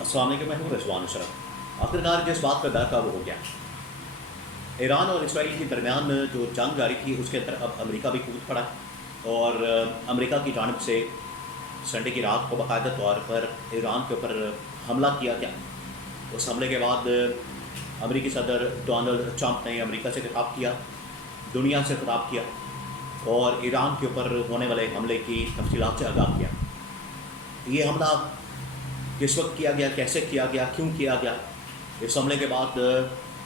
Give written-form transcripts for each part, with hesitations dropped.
السلام علیکم، میں ہوں رضوان اشرف۔ آخرکار جس بات کا ڈر تھا وہ ہو گیا۔ ایران اور اسرائیل کے درمیان جو جنگ جاری تھی اس کے اندر اب امریکہ بھی کود پڑا، اور امریکہ کی جانب سے سنڈے کی رات کو باقاعدہ طور پر ایران کے اوپر حملہ کیا گیا۔ اس حملے کے بعد امریکی صدر ڈونلڈ ٹرمپ نے امریکہ سے خطاب کیا، دنیا سے خطاب کیا، اور ایران کے اوپر ہونے والے حملے کی تفصیلات سے آگاہ کیا۔ یہ حملہ کس وقت کیا گیا، کیسے کیا گیا، کیوں کیا گیا، اس حملے کے بعد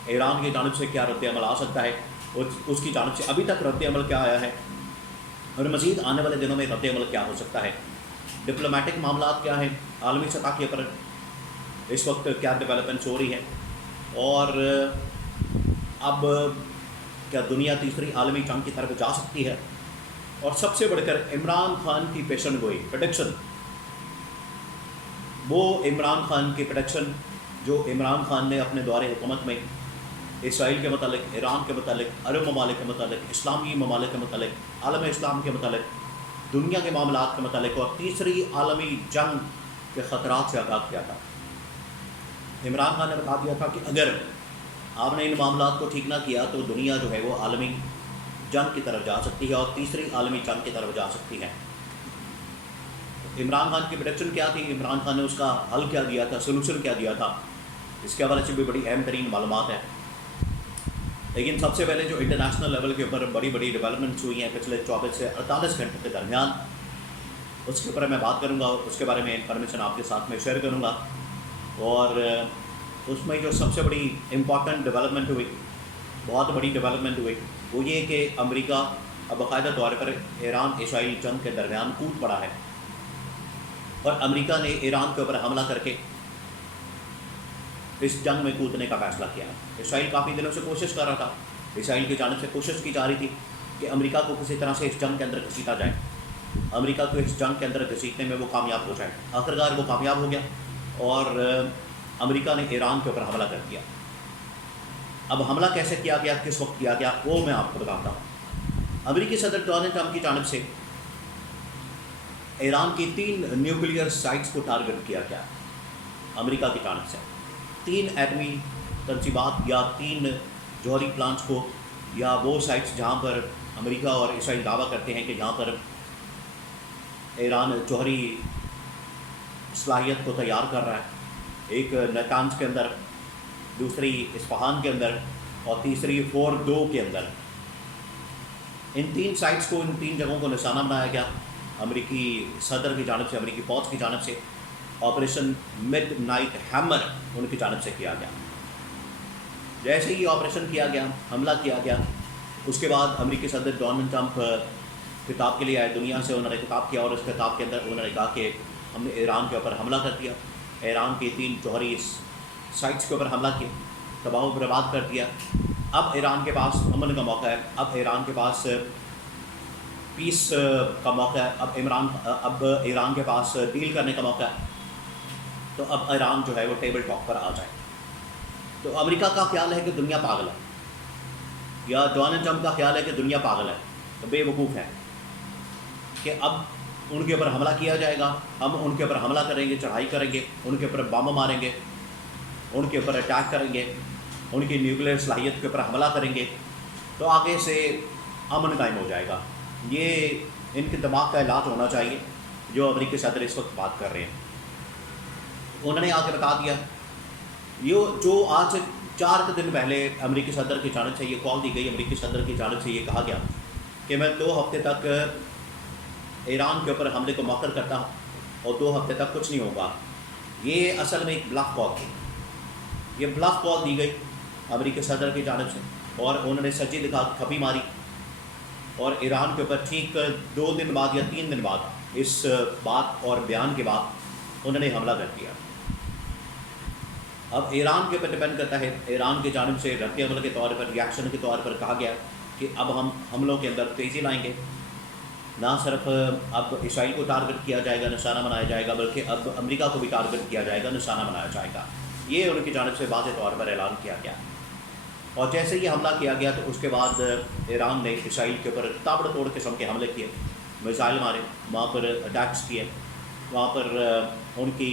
ایران کی جانب سے کیا رد عمل آ سکتا ہے، اس کی جانب سے ابھی تک رد عمل کیا آیا ہے، اور مزید آنے والے دنوں میں رد عمل کیا ہو سکتا ہے، ڈپلومیٹک معاملات کیا ہیں، عالمی سطح کے پر اس وقت کیا ڈیولپمنٹس ہو رہی ہیں، اور اب کیا دنیا تیسری عالمی جنگ کی طرف جا سکتی ہے، اور سب سے بڑھ کر عمران خان کی پیشن گوئی پریڈکشن، وہ عمران خان کی پریڈکشن جو عمران خان نے اپنے دور حکومت میں اسرائیل کے متعلق، ایران کے متعلق، عرب ممالک کے متعلق، اسلامی ممالک کے متعلق، عالم اسلام کے متعلق، دنیا کے معاملات کے متعلق اور تیسری عالمی جنگ کے خطرات سے آگاہ کیا تھا۔ عمران خان نے بتا دیا تھا کہ اگر آپ نے ان معاملات کو ٹھیک نہ کیا تو دنیا جو ہے وہ عالمی جنگ کی طرف جا سکتی ہے اور تیسری عالمی جنگ کی طرف جا سکتی ہے۔ عمران خان کی پریڈکشن کیا تھی، عمران خان نے اس کا حل کیا دیا تھا، سلوشن کیا دیا تھا، اس کے حوالے سے بھی بڑی اہم ترین معلومات ہیں۔ لیکن سب سے پہلے جو انٹرنیشنل لیول کے اوپر بڑی بڑی ڈیولپمنٹس ہوئی ہیں پچھلے 24 سے 48 گھنٹوں کے درمیان، اس کے اوپر میں بات کروں گا، اس کے بارے میں انفارمیشن آپ کے ساتھ میں شیئر کروں گا۔ اور اس میں جو سب سے بڑی امپورٹنٹ ڈیولپمنٹ ہوئی، بہت بڑی ڈیولپمنٹ ہوئی، وہ یہ کہ امریکہ اب باقاعدہ طور پر ایران اسرائیل جنگ کے درمیان کود پڑا ہے، اور امریکہ نے ایران کے اوپر حملہ کر کے اس جنگ میں کودنے کا فیصلہ کیا۔ اسرائیل کافی دنوں سے کوشش کر رہا تھا، اسرائیل کی جانب سے کوشش کی جا رہی تھی کہ امریکہ کو کسی طرح سے اس جنگ کے اندر گھسیٹا جائے، امریکہ کو اس جنگ کے اندر گھسیٹنے میں وہ کامیاب ہو جائے۔ آخرکار وہ کامیاب ہو گیا اور امریکہ نے ایران کے اوپر حملہ کر دیا۔ اب حملہ کیسے کیا گیا، کس وقت کیا گیا، وہ میں آپ کو بتاتا ہوں۔ امریکی صدر ڈونلڈ ٹرمپ کی جانب سے ایران کی 3 نیوکلیئر سائٹس کو ٹارگٹ کیا گیا، امریکہ کی جانب سے 3 ایٹمی تنصیبات یا 3 جوہری پلانٹس کو، یا وہ سائٹس جہاں پر امریکہ اور اسرائیل دعویٰ کرتے ہیں کہ جہاں پر ایران جوہری صلاحیت کو تیار کر رہا ہے، ایک نیتانز کے اندر، دوسری اصفہان کے اندر، اور تیسری فوردو کے اندر۔ ان 3 سائٹس کو، ان 3 جگہوں کو نشانہ بنایا گیا امریکی صدر کی جانب سے، امریکی فوج کی جانب سے۔ آپریشن مڈ نائٹ ہیمر ان کی جانب سے کیا گیا۔ جیسے ہی آپریشن کیا گیا، حملہ کیا گیا، اس کے بعد امریکی صدر ڈونلڈ ٹرمپ خطاب کے لیے آئے دنیا سے، انہوں نے خطاب کیا، اور اس خطاب کے اندر انہوں نے کہا کہ ہم نے ایران کے اوپر حملہ کر دیا، ایران کی 3 جوہری سائٹس کے اوپر حملہ کیا، تباہ و برباد کر دیا۔ اب ایران کے پاس امن کا موقع ہے، اب ایران کے پاس پیس کا موقع ہے، اب ایران کے پاس ڈیل کرنے کا موقع ہے، تو اب ایران جو ہے وہ ٹیبل ٹاک پر آ جائے۔ تو امریکہ کا خیال ہے کہ دنیا پاگل ہے، یا ڈونلڈ ٹرمپ کا خیال ہے کہ دنیا پاگل ہے، بے وقوف ہے، کہ اب ان کے اوپر حملہ کیا جائے گا، ہم ان کے اوپر حملہ کریں گے، چڑھائی کریں گے، ان کے اوپر بم ماریں گے، ان کے اوپر اٹیک کریں گے، ان کی نیوکلیئر صلاحیت کے اوپر حملہ کریں گے، تو آگے سے امن قائم ہو جائے گا۔ یہ ان کے دماغ کا علاج ہونا چاہیے جو امریکی صدر اس وقت بات کر رہے ہیں۔ انہوں نے آ کے بتا دیا، یہ جو آج سے 4 دن پہلے امریکی صدر کی جانب سے یہ کال دی گئی، امریکی صدر کی جانب سے یہ کہا گیا کہ میں 2 ہفتے تک ایران کے اوپر حملے کو مؤخر کرتا ہوں اور 2 ہفتے تک کچھ نہیں ہوگا۔ یہ اصل میں ایک بلف کال تھی، یہ بلف کال دی گئی امریکی صدر کی جانب سے، اور انہوں نے سچی دکھا کھپی ماری، اور ایران کے اوپر ٹھیک 2 دن بعد یا 3 دن بعد اس بات اور بیان کے بعد انہوں نے حملہ کر دیا۔ اب ایران کے اوپر ڈپینڈ کرتا ہے، ایران کی جانب سے رد عمل کے طور پر، ریاکشن کے طور پر کہا گیا کہ اب ہم حملوں کے اندر تیزی لائیں گے، نہ صرف اب اسرائیل کو ٹارگٹ کیا جائے گا، نشانہ بنایا جائے گا، بلکہ اب امریکہ کو بھی ٹارگٹ کیا جائے گا، نشانہ بنایا جائے گا۔ یہ ان کی جانب سے واضح طور پر اعلان کیا گیا، اور جیسے ہی حملہ کیا گیا تو اس کے بعد ایران نے اسرائیل کے اوپر تابڑ توڑ قسم کے حملے کیے، میزائل مارے، وہاں پر اٹیکس کیے، وہاں پر ان کی